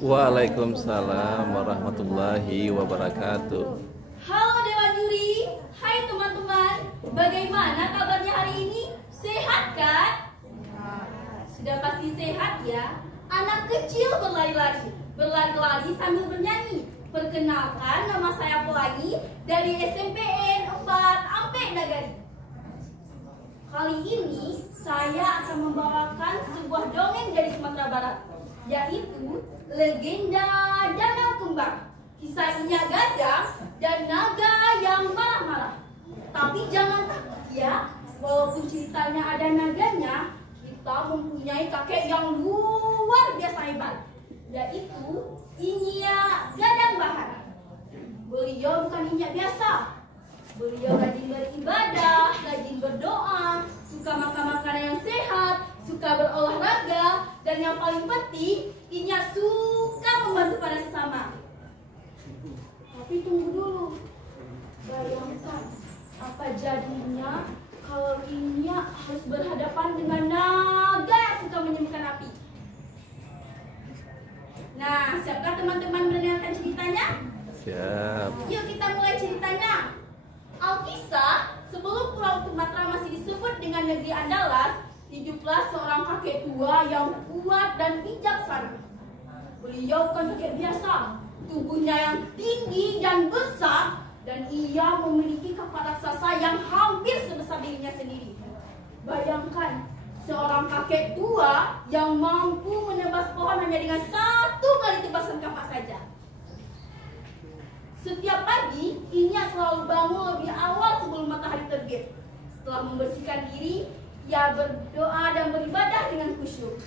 Waalaikumsalam warahmatullahi wabarakatuh. Halo Dewan Juri, hai teman-teman, bagaimana kabarnya hari ini? Sehat kan? Sudah pasti sehat ya. Anak kecil berlari-lari sambil bernyanyi. Perkenalkan, nama saya Pelangi dari SMPN 4 Ampek Nagari. Kali ini saya akan membawakan sebuah dongeng dari Sumatera Barat, yaitu Legenda Danau Kembang. Kisah Inyak Gadang dan naga yang marah-marah. Tapi jangan takut ya, walaupun ceritanya ada naganya, kita mempunyai kakek yang luar biasa hebat, yaitu Inyak Gadang Bahar. Beliau bukan Inyak biasa. Beliau rajin beribadah, rajin berdoa, suka makan makanan yang sehat, suka berolahraga, dan yang paling penting, Inyak suka membantu pada sesama. Tapi tunggu dulu, bayangkan apa jadinya kalau Inyak harus berhadapan dengan naga yang suka menyembuhkan api. Nah, siapkah teman-teman mendengarkan ceritanya? Siap. Yuk kita mulai ceritanya. Alkisah, sebelum Pulau Sumatera masih disebut dengan negeri Andalas, hiduplah seorang kakek tua yang kuat dan bijaksana. Beliau bukan kakek biasa, tubuhnya yang tinggi dan besar, dan ia memiliki kapal raksasa yang hampir sebesar dirinya sendiri. Bayangkan, seorang kakek tua yang mampu menebas pohon hanya dengan satu kali tebasan kapak saja. Setiap pagi, Inyak selalu bangun lebih awal sebelum matahari terbit. Setelah membersihkan diri, ia berdoa dan beribadah dengan khusyuk.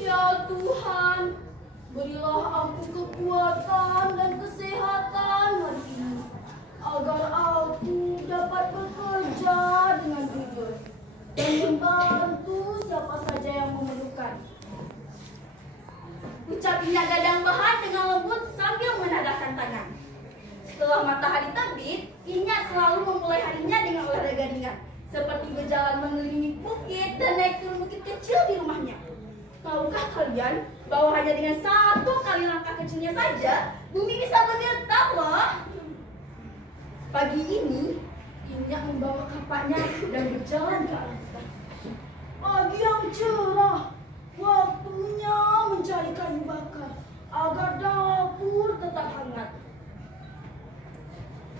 Ya Tuhan, berilah aku kekuatan dan kesehatan hari ini, agar aku dapat bekerja dengan jujur dan membantu siapa saja yang memerlukan. Ucap Inyak Gadang Bahar dengan lembut sambil menadahkan tangan. Setelah matahari terbit, Inyak selalu memulai harinya dengan olahraga ringan, seperti berjalan mengelilingi bukit dan naik turun bukit kecil di rumahnya. Tahukah kalian bahwa hanya dengan satu kali langkah kecilnya saja, bumi bisa bergetar loh? Pagi ini, Inyak membawa kapaknya dan berjalan ke arah hutan. Pagi yang cerah, waktunya mencari kayu bakar agar dapur tetap hangat.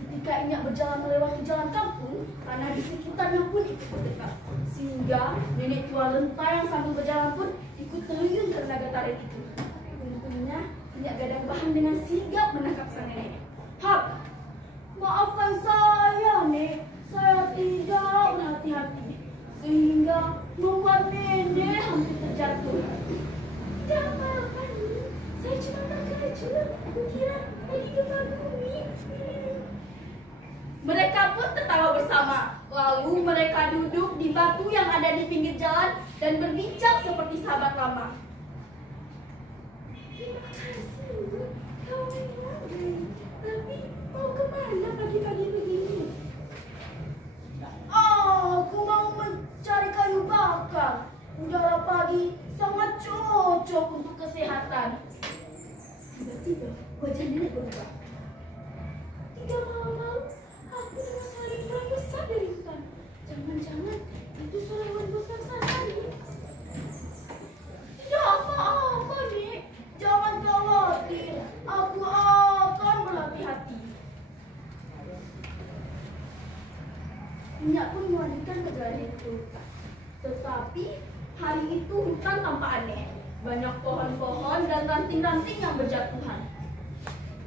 Ketika Inyak berjalan melewati jalan kampung, tanah di sekitarnya pun ikut bergetar, sehingga nenek tua lenta yang sambil berjalan pun ikut terluyun karena getaran itu. Untungnya Inyak Gadang Bahar dengan sigap menangkap sang nenek. Hap, maafkan saya, Nek. Saya tidak berhati-hati sehingga membuat nenek hampir terjatuh. Tidak apa-apa, Nek. Saya cuma terkejut. Kukira lagi gempa bumi. Mereka pun tertawa bersama. Lalu mereka duduk di batu yang ada di pinggir jalan dan berbincang seperti sahabat lama. Terima kasih, kau memang. Tapi mau kemana pagi-pagi begini? Aku mau mencari kayu bakar. Udara pagi sangat cocok untuk kesehatan. Tiba-tiba wajah nenek berubah. 3 malam lalu aku dengar suara hewan besar dari hutan. Jangan-jangan itu suara hewan besar tadi. Tidak apa-apa, Nek. Jangan khawatir. Aku akan berhati-hati. Inyak pun melanjutkan perjalanan itu. Tetapi hari itu hutan tampak aneh. Banyak pohon-pohon dan ranting-ranting yang berjatuhan.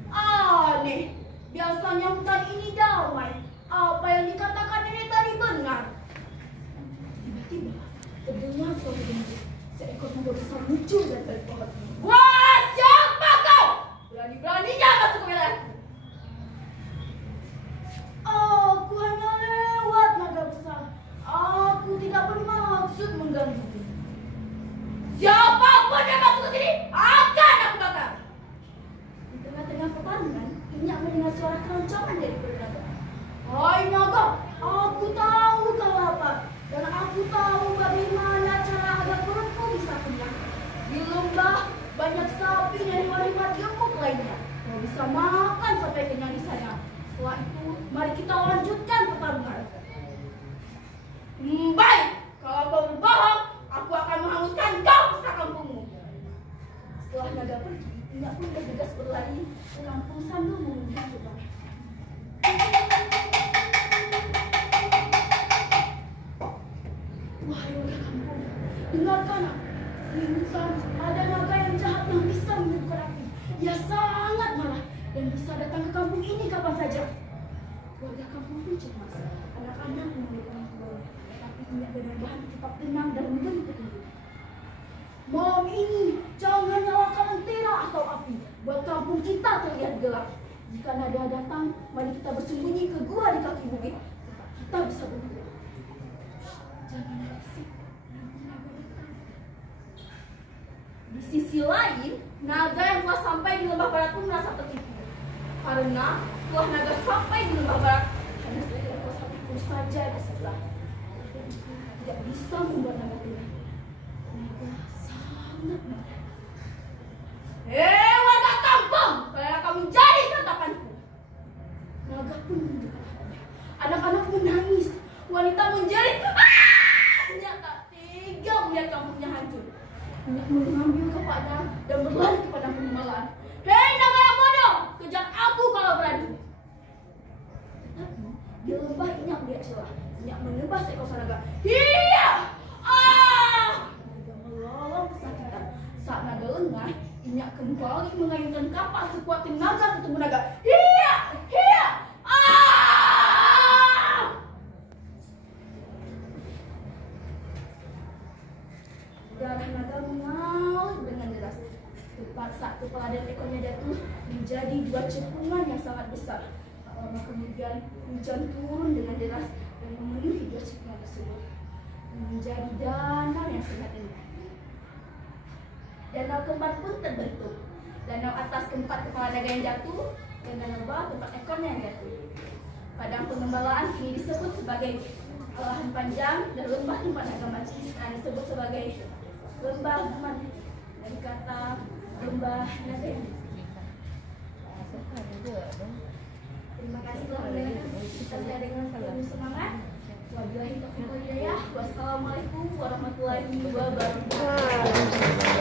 Aneh. Biasanya hutan ini damai. Apa yang dikatakan nenek tadi benar. Tiba-tiba terdengar suara gemuruh. Seekor naga besar muncul dari pohon. Wah, siapa kau? Berani-beraninya masuk ke wilayahku. Aku hanya lewat, naga besar. Aku tidak bermaksud mengganggu. Siapapun yang masuk ke sini akan aku bakar. Di tengah-tengah pertarungan, Inyak mendengar suara keroncongan dari belakang. setelah itu mari kita lanjutkan pertarungan. Baik, kalau kau berbohong, aku akan menghanguskan kau beserta kampungmu. Setelah naga pergi, Nyak pun bergegas berlari ke kampung sambil mengunjungi lubang. Wahai warga kampung, dengarkan aku. Bukan ada naga yang jahat yang bisa menyebabkan api. Ia sangat marah dan bisa datang ke kampung ini kapan saja. Warga kampung pun cemas. Anak-anak memelukkan ke bawah, tapi Nyak dan Nagahan tetap tenang dan memberi petunjuk. Malam ini jangan nyalakan lentera atau api, buat kampung kita terlihat gelap. Jika nada datang, mari kita bersembunyi ke gua di kaki bukit. Kita bisa berdua. Jangan berisik, nanti naga datang. Di sisi lain, naga yang telah sampai di lembah barat pun merasa tertipu. Karena setelah naga sampai di lembah barat, hanya seekor sapi pun saja tersisa. Dan tidak bisa membuat naga tenang. Naga sangat marah. Hei warga kampung, kalian akan menjadi santapanku. Naga pun menunjukkan matanya. Anak-anak menangis, wanita menjerit. Nyak tak tega melihat kampungnya hancur. Nyak mengambil kepaknya dan berlari kepada pengemalan. Hei naga yang bodoh, kejar aku kalau berani. Tetapi di lembah Nyak melihat celah. Nyak menebas ekor naga. Hiya! Naga melolong kesakitan. Saat naga lengah, Nyak kembali mengayunkan kapak sekuat tenaga ke tubuh naga. Hiya! Hiya! Darah naga mengalir dengan deras. Tepat saat kepala dan ekornya jatuh, menjadi dua cekungan yang sangat besar. Tak lama kemudian, hujan turun dengan deras dan memenuhi dua cekungan tersebut. Menjadi danau yang sangat indah. Danau keempat pun terbentuk. Danau atas keempat kepala naga yang jatuh, dan danau bawah tempat ekornya yang jatuh. Padang pengembalaan ini disebut sebagai lahan panjang, dan lembah tempat naga mati disebut sebagai lembah Guman, dari kata lembah naga. Terima kasih telah mendengarkan kita dengan penuh semangat. Wabillahi taufiq wal hidayah. Wassalamualaikum warahmatullahi wabarakatuh.